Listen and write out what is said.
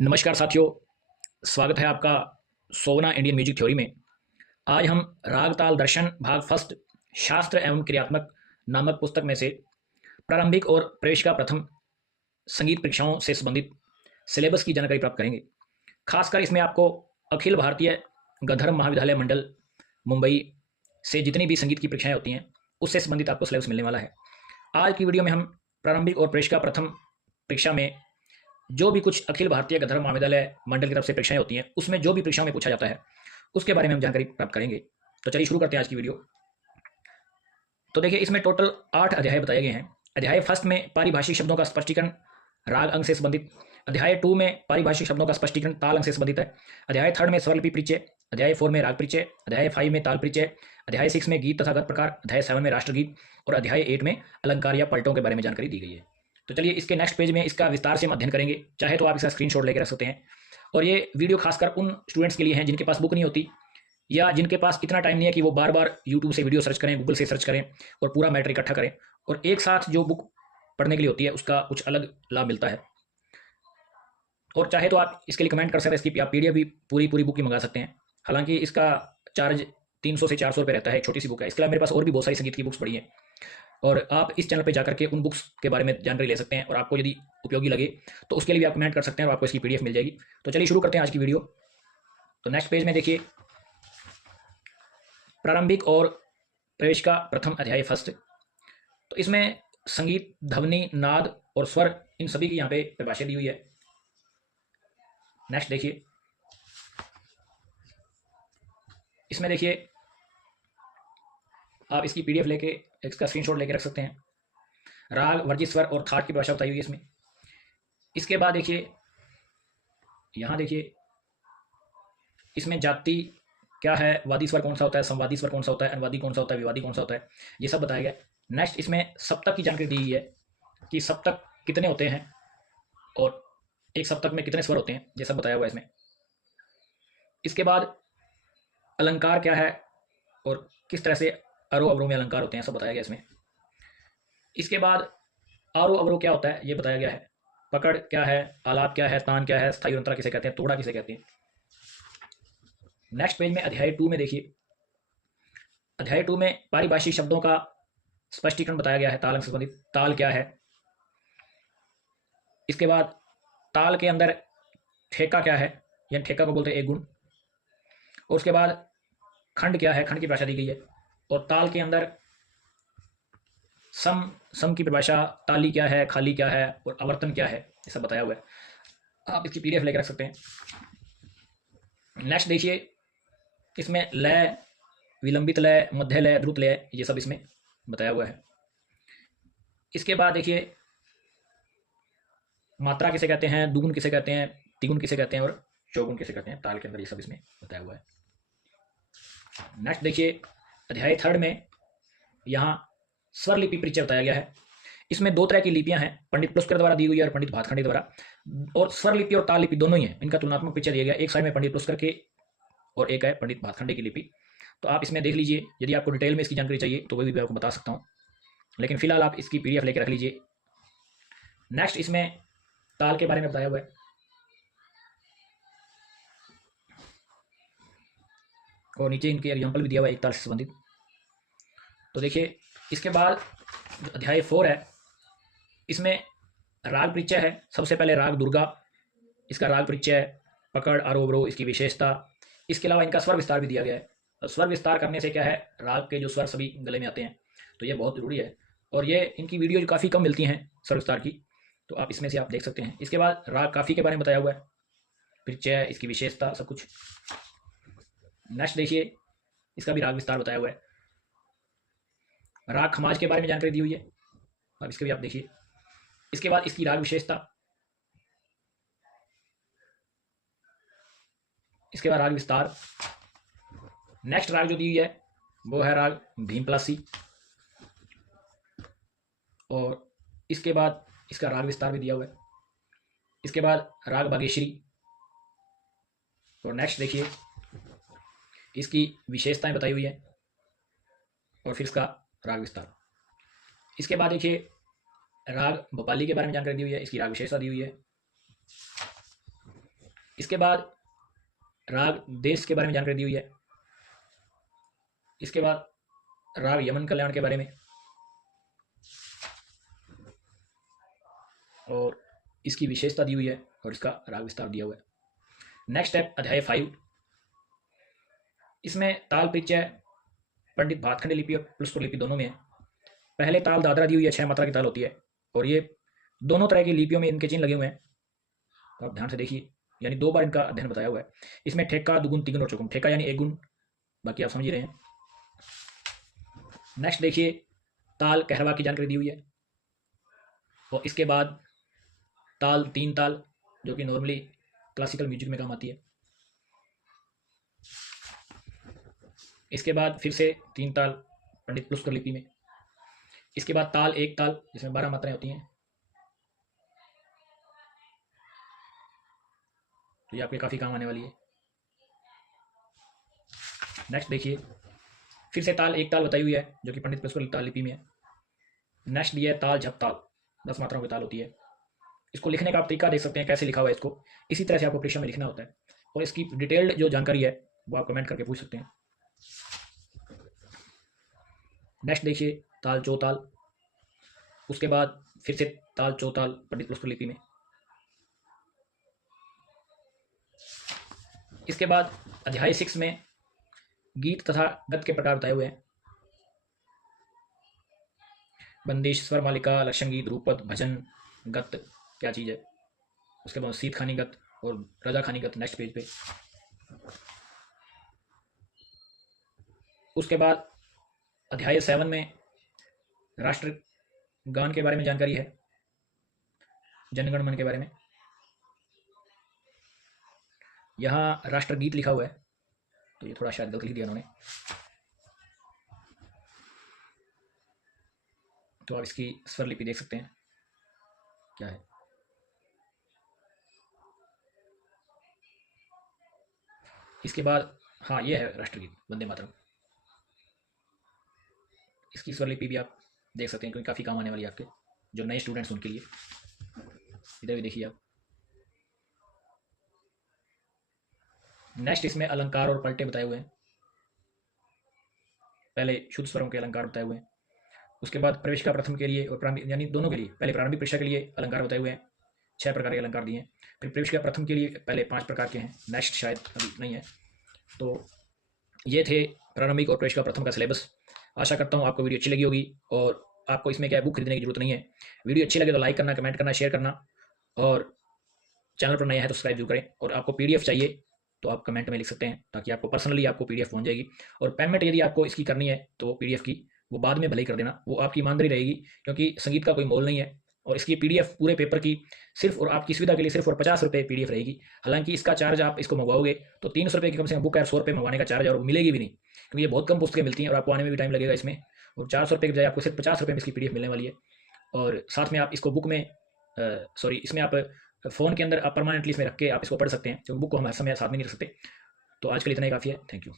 नमस्कार साथियों, स्वागत है आपका सोवना इंडियन म्यूजिक थ्योरी में। आज हम राग ताल दर्शन भाग फर्स्ट शास्त्र एवं क्रियात्मक नामक पुस्तक में से प्रारंभिक और प्रवेशिका प्रथम संगीत परीक्षाओं से संबंधित सिलेबस की जानकारी प्राप्त करेंगे। खासकर इसमें आपको अखिल भारतीय गंधर्व महाविद्यालय मंडल मुंबई से जितनी भी संगीत की परीक्षाएं होती हैं उससे संबंधित आपको सिलेबस मिलने वाला है। आज की वीडियो में हम प्रारंभिक और प्रवेशिका प्रथम परीक्षा में जो भी कुछ अखिल भारतीय गंधर्व महाविद्यालय मंडल की तरफ से परीक्षाएं होती हैं उसमें जो भी परीक्षाओं में पूछा जाता है उसके बारे में हम जानकारी प्राप्त करेंगे। तो चलिए शुरू करते हैं आज की वीडियो। तो देखिए, इसमें टोटल 8 अध्याय बताए गए हैं। अध्याय फर्स्ट में पारिभाषिक शब्दों का स्पष्टीकरण राग अंग से संबंधित। अध्याय 2 में पारिभाषिक शब्दों का स्पष्टीकरण ताल अंग से संबंधित है। अध्याय 3 में स्वरलिपि परिचय। अध्याय 4 में राग परिचय। अध्याय 5 में ताल परिचय। अध्याय 6 में गीत तथा गत प्रकार। अध्याय 7 में राष्ट्रगीत और अध्याय 8 में अलंकार या पलटों के बारे में जानकारी दी गई है। तो चलिए इसके नेक्स्ट पेज में इसका विस्तार से हम अध्ययन करेंगे। चाहे तो आप इसका स्क्रीनशॉट लेकर रख सकते हैं। और ये वीडियो खासकर उन स्टूडेंट्स के लिए हैं जिनके पास बुक नहीं होती या जिनके पास इतना टाइम नहीं है कि वो बार बार यूट्यूब से वीडियो सर्च करें, गूगल से सर्च करें और पूरा मैटर इकट्ठा करें। और एक साथ जो बुक पढ़ने के लिए होती है उसका कुछ अलग लाभ मिलता है। और चाहे तो आप इसके लिए कमेंट कर सकते हैं, इसकी आप पीडीएफ भी पूरी बुक की मंगा सकते हैं। हालांकि इसका चार्ज 300 से 400 रुपये रहता है, छोटी सी बुक है। इसके अलावा मेरे पास और भी बहुत सारी संगीत की बुक्स पड़ी हैं और आप इस चैनल पे जाकर के उन बुक्स के बारे में जानकारी ले सकते हैं। और आपको यदि उपयोगी लगे तो उसके लिए भी आप कमेंट कर सकते हैं और आपको इसकी पीडीएफ मिल जाएगी। तो चलिए शुरू करते हैं आज की वीडियो। तो नेक्स्ट पेज में देखिए, प्रारंभिक और प्रवेशिका प्रथम अध्याय फर्स्ट। तो इसमें संगीत, ध्वनि, नाद और स्वर, इन सभी की यहाँ पे परिभाषा दी हुई है। नेक्स्ट देखिए, इसमें देखिए आप इसकी पीडीएफ लेके इसका स्क्रीनशॉट लेके रख सकते हैं। राग, वर्जित स्वर और थाट की परिभाषा बताई हुई है इसमें। इसके बाद देखिए, यहाँ देखिए इसमें जाति क्या है, वादी स्वर कौन सा होता है, संवादी स्वर कौन सा होता है, अनुवादी कौन सा होता है, विवादी कौन सा होता है, ये सब बताया गया। नेक्स्ट इसमें सप्तक की जानकारी दी गई है कि सप्तक कितने होते हैं और एक सप्तक में कितने स्वर होते हैं, ये सब बताया हुआ है इसमें। इसके बाद अलंकार क्या है और किस तरह से आरोह अवरोह में अलंकार होते हैं, सब बताया गया इसमें। इसके बाद आरोह अवरोह क्या होता है ये बताया गया है। पकड़ क्या है, आलाप क्या है, तान क्या है, स्थायी अंतरा किसे कहते हैं, तोड़ा किसे कहते हैं। नेक्स्ट पेज में अध्याय 2 में देखिए, अध्याय 2 में पारिभाषिक शब्दों का स्पष्टीकरण बताया गया है। ताल से संबंधित ताल क्या है। इसके बाद ताल के अंदर ठेका क्या है, यानी ठेका को बोलते हैं एक गुण। और उसके बाद खंड क्या है, खंड की परिभाषा दी गई है। और ताल के अंदर सम की परिभाषा, ताली क्या है, खाली क्या है और आवर्तन क्या है, ये सब बताया हुआ है। आप इसकी पीडीएफ लेकर रख सकते हैं। नेक्स्ट देखिए, इसमें लय, विलंबित लय, मध्य लय, द्रुत लय, ये सब इसमें बताया हुआ है। इसके बाद देखिए मात्रा किसे कहते हैं, दुगुन किसे कहते हैं, तिगुन किसे कहते हैं और चौगुन किसे कहते हैं, ताल के अंदर ये सब इसमें बताया हुआ है। नेक्स्ट देखिए, अध्याय 3 में यहाँ स्वर लिपि परिचय बताया गया है। इसमें 2 तरह की लिपियां हैं, पंडित पुष्कर द्वारा दी हुई है और पंडित भातखंडे द्वारा। और स्वर लिपि और ताल लिपि दोनों ही है, इनका तुलनात्मक परिचय दिया गया। एक साइड में पंडित पुष्कर के और एक है पंडित भातखंडे की लिपि। तो आप इसमें देख लीजिए, यदि आपको डिटेल में इसकी जानकारी चाहिए तो वही भी आपको बता सकता हूँ, लेकिन फिलहाल आप इसकी पीडीएफ लेकर रख लीजिए। नेक्स्ट इसमें ताल के बारे में बताया हुआ है। और नीचे इनके एग्जाम्पल भी दिया हुआ है एक ताल से संबंधित। तो देखिए, इसके बाद जो अध्याय 4 है इसमें राग परिचय है। सबसे पहले राग दुर्गा, इसका राग परिचय, पकड़, आरोह अवरोह, इसकी विशेषता। इसके अलावा इनका स्वर विस्तार भी दिया गया है। और स्वर विस्तार करने से क्या है, राग के जो स्वर सभी गले में आते हैं, तो ये बहुत जरूरी है। और ये इनकी वीडियो जो काफ़ी कम मिलती हैं स्वर विस्तार की, तो आप इसमें से आप देख सकते हैं। इसके बाद राग काफ़ी के बारे में बताया हुआ है, परिचय, इसकी विशेषता, सब कुछ। नेक्स्ट देखिए, इसका भी राग विस्तार बताया हुआ है। राग खमाज के बारे में जानकारी दी हुई है, अब इसके भी आप देखिए। इसके बाद इसकी राग विशेषता, इसके बाद राग विस्तार। नेक्स्ट राग जो दी हुई है वो है राग भीमपलासी। और इसके बाद इसका राग विस्तार भी दिया हुआ है। इसके बाद राग बागेश्वरी। और नेक्स्ट देखिए, इसकी विशेषताएं बताई हुई है और फिर इसका राग विस्तार। इसके बाद देखिए राग भोपाली के बारे में जानकारी दी हुई है, इसकी राग विशेषता दी हुई है। इसके बाद राग देश के बारे में जानकारी दी हुई है। इसके बाद राग यमन कल्याण के बारे में और इसकी विशेषता दी हुई है और इसका राग विस्तार दिया हुआ है। नेक्स्ट है अध्याय 5। इसमें ताल परिचय पंडित भातखंडे लिपि और पुष्कर लिपि दोनों में है। पहले ताल दादरा दी हुई है, 6 मात्रा की ताल होती है और ये दोनों तरह की लिपियों में इनके चिन्ह लगे हुए हैं, तो आप ध्यान से देखिए, यानी 2 बार इनका अध्ययन बताया हुआ है। इसमें ठेका, दुगुन, तिगुन और चौगुन। ठेका यानी 1 गुण, बाकी आप समझ ही रहे हैं। नेक्स्ट देखिए ताल कहरवा की जानकारी दी हुई है और इसके बाद ताल 3 ताल जो कि नॉर्मली क्लासिकल म्यूजिक में काम आती है। इसके बाद फिर से 3 ताल पंडित पुष्कर लिपि में। इसके बाद ताल 1 ताल जिसमें 12 मात्राएं होती हैं, तो ये आपके काफ़ी काम आने वाली है। नेक्स्ट देखिए फिर से ताल 1 ताल बताई हुई है जो कि पंडित पुष्कर ताल लिपि में है। नेक्स्ट दिया है ताल झप ताल, 10 मात्राओं की ताल होती है। इसको लिखने का आप तरीका देख सकते हैं कैसे लिखा हुआ है, इसको इसी तरह से आपको परीक्षा में लिखना होता है और इसकी डिटेल्ड जो जानकारी है वो आप कमेंट करके पूछ सकते हैं। नेक्स्ट देखिए ताल चौताल, उसके बाद फिर से ताल चौताल पंडित पुष्कर लिपि में। इसके बाद अध्याय 6 में गीत तथा गत के प्रकार बताए हुए हैं। बंदिश, स्वर मालिका, लक्षण गीत, रूपद, भजन, गत क्या चीज़ है। उसके बाद सीत खानी गत और रजा खानी गत नेक्स्ट पेज पे। उसके बाद अध्याय 7 में राष्ट्र गान के बारे में जानकारी है, जनगण मन के बारे में। यहाँ राष्ट्रगीत लिखा हुआ है तो ये थोड़ा शायद गलत लिख दिया उन्होंने, तो आप इसकी स्वर लिपि देख सकते हैं क्या है। इसके बाद हाँ ये है राष्ट्रगीत वंदे मातरम, इसकी स्वर लिपि भी आप देख सकते हैं क्योंकि काफ़ी काम आने वाली है आपके जो नए स्टूडेंट्स उनके लिए। इधर भी देखिए आप। नेक्स्ट इसमें अलंकार और पलटे बताए हुए हैं। पहले शुद्ध स्वरों के अलंकार बताए हुए हैं, उसके बाद प्रवेशिका प्रथम के लिए और प्रारंभिक यानी दोनों के लिए पहले प्रारंभिक परीक्षा के लिए अलंकार बताए हुए हैं, 6 प्रकार के अलंकार दिए हैं। फिर प्रवेशिका प्रथम के लिए पहले 5 प्रकार के हैं, नेक्स्ट शायद अभी नहीं है। तो ये थे प्रारंभिक और प्रवेशिका प्रथम का सिलेबस। आशा करता हूँ आपको वीडियो अच्छी लगी होगी और आपको इसमें क्या है बुक खरीदने की जरूरत नहीं है। वीडियो अच्छी लगे तो लाइक करना, कमेंट करना, शेयर करना और चैनल पर नया है तो सब्सक्राइब जरूर करें। और आपको PDF चाहिए तो आप कमेंट में लिख सकते हैं ताकि आपको पर्सनली आपको PDF पहुंच जाएगी। और पेमेंट यदि आपको इसकी करनी है तो PDF की वो बाद में भले ही कर देना, वो आपकी ईमानदारी रहेगी क्योंकि संगीत का कोई मोल नहीं है। और इसकी PDF पूरे पेपर की सिर्फ और आपकी सुविधा के लिए सिर्फ और 50 रुपये PDF रहेगी। हालांकि इसका चार्ज आप इसको मंगवाओगे तो 300 रुपये की कम से कम बुक है, 100 रुपये मंगवाने का चार्ज और मिलेगी भी नहीं क्योंकि ये बहुत कम पुस्तकें मिलती हैं और आपको आने में भी टाइम लगेगा इसमें। और 400 रुपये की बजाय आपको सिर्फ 50 रुपये में इसकी PDF मिलने वाली है। और साथ में आप इसको बुक में इसमें आप फ़ोन के अंदर आप परमानेंटली इसमें रख के आप इसको पढ़ सकते हैं क्योंकि बुक को हम हर समय साथ में नहीं रख सकते। तो आज के लिए इतना ही काफ़ी है। Thank you.